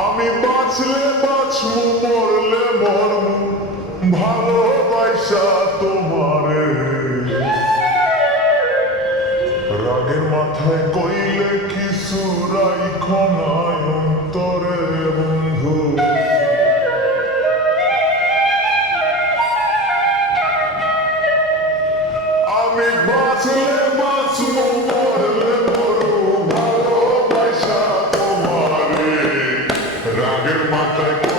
আমি বাঁচলে বাঁচমু মরলে মরমু ভালোবাসা তোমারে। রাগের মাথায় কইলে কিছু রাইখ নাই অন্তরে, বন্ধু। আমি বাঁচলে বাঁচবো ಹಾಗೇನು ಮಾಡ್ತಾ ಇತ್ತು